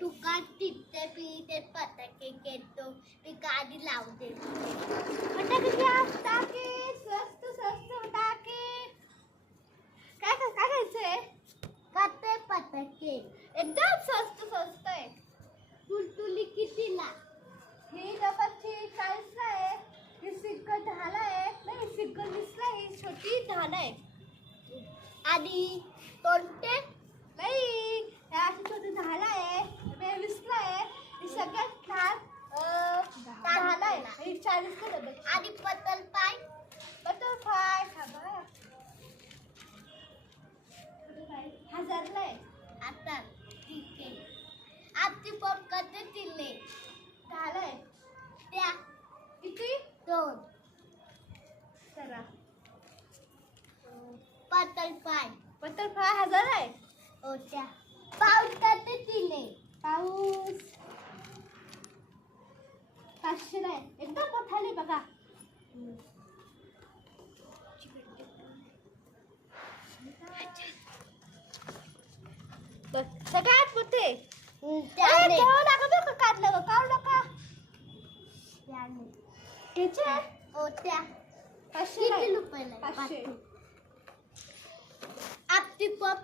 दुकान तिथे पिते पटाके घेतो मी गाडी लावते फटाके घ्या फटाके स्वस्त स्वस्त फटाके काय काय काय घ्यायचंय काटे पटाके एकदम स्वस्त स्वस्त आहे तुलतुली कितीला ही डबाची 40 ला आहे ही सिक्कल 10 ला आहे नाही सिक्कल 20 ला ही छोटी 10 ला आहे आणि तोंटे नाही या अशी छोटी 10 ला आहे हे 20 ला आहे ही सगळ्यात लहान 10 ला आहे ही 40 ला डबे आणि बटरफ्लाय थांबा 1000 ला आहे आता ठीक आहे आपली पॉप कधी दिले 10 ला आहे त्या किती 2 चला बटरफ्लाय 1000 आहे ओ त्या पाऊस कधी दिले पाऊस 500 आहे एकदम मोठाले बघा सगळ्यात मोठे काढू नका त्याचे ओ त्या 500 रुपयाला 500 आपली पप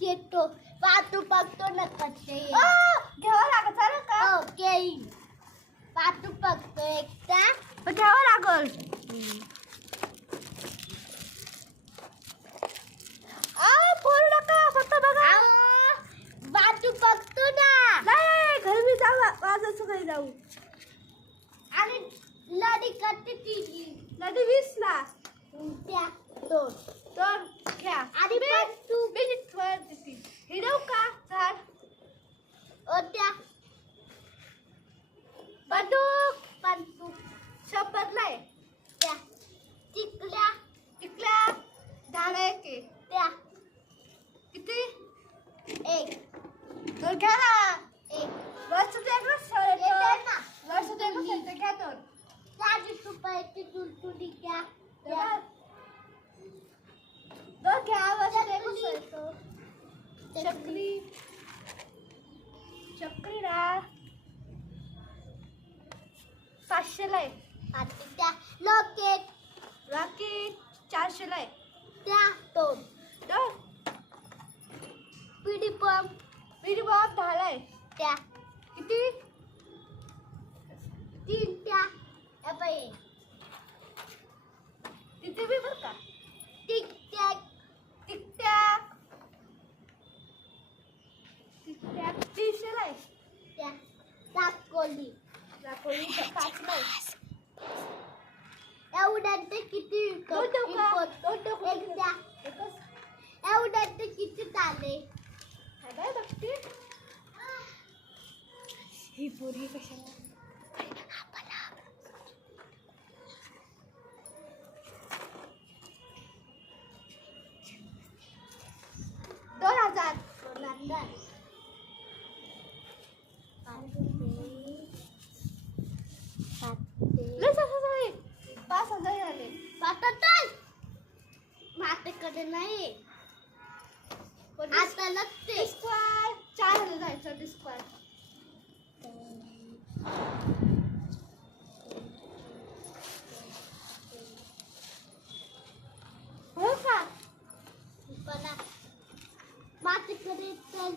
घेतो पातू बघतो नका ते घ्यावं लागत चालेल का ओके पातू बघतो एकदा घ्यावं लागल बोलू नका फक्त बघा पातू बघतो ना नाही घरी मी जाऊ वाजच घरी जाऊ आणि लडी कधी दिली लडी 20 ला त्या 2 घ्या आणि तू मी देते हे देऊ का झाड ओ त्या बंदूक शपथलाय त्या टिकल्या झाड आहे की त्या किती 1 तर घ्या ना 1 वर्ष घ्या 2 40 रुपयाची तुलतुली घ्या चक्री डाळ 500 ला आहे त्या रॉकेट 400 ला आहे त्या 2 पिडी पंप 10 ला आहे त्या किती 3 त्या तिथे बी बरं का टिक टॅक 300 ला आहे त्या दाखवली 5 ला आहे एवढ्यात किती एवढ्यात किती चाले काय बघते ही पोरी कशाला 2000 5,000 झाले माझ्याकडे नाही आता लागते 4,000 जायचं डिस्क्वायर हो का पण माझ्याकडे तर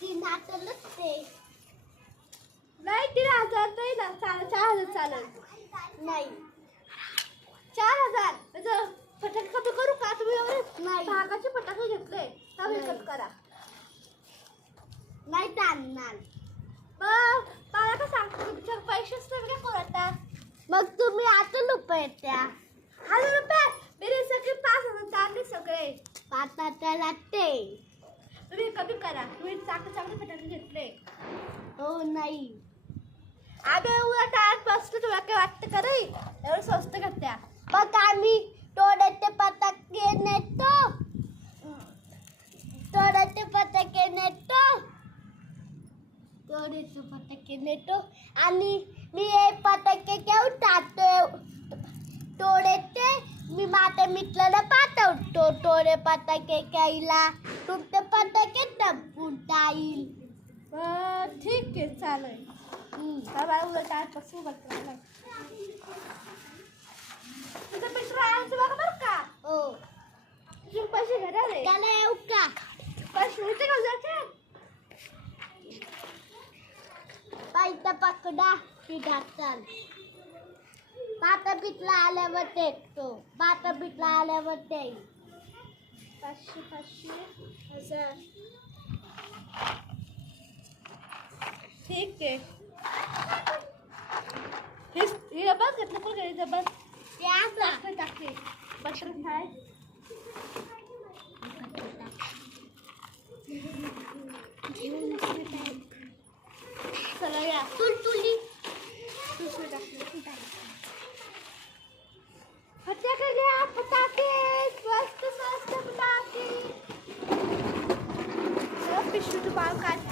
3,000 लागते नाही 3,000 नाही ना 4,000 चालेल नाही 4,000 फटाके कमी करू का तुम्ही एवढे नाही भागाचे फटाके घेतले तर विकत करा नाही चालणार मग मला का सांगतो तुमच्या पैसेच नाही काय करता मग तुम्ही आता रुपये त्या 1,000 रुपये मेरे सगळे 5,000 चालले सगळे 5,000 लागते तुम्ही कमी करा तुम्ही चांगले फटाके घेतले हो नाही आम्ही उद्या टाळत बसलो तुला काय वाटतं का नाही एवढं स्वस्त घेत्या मग आम्ही तोड्याचे पटाके नेतो आणि मी हे पटाके घेऊन टाकतो तोड्याचे मी माझ्या मित्राला पाठवतो तोडे पटाके घ्यायला तुमचे पटाके संपून जाईल ठीक आहे चालेल. बाबा उलट आजपासून बघतो तुझं मित्र आमचं बघा बरं का. हो तुझे पैसे घेणार आहे त्याला येऊ का पैसे होते का जाते पायता पकडा की घातल बाता पिटला आल्यावर टेकतो बाता पिटला आल्यावर ते 500 500 1000 ठीक आहे. हे बघ घेतलं पण घरी बघ ते असं टाकते बटर फ्राय चला या तुलतुली फटाके फटाके स्वस्त स्वस्त फटाके पिशवी पाव काढ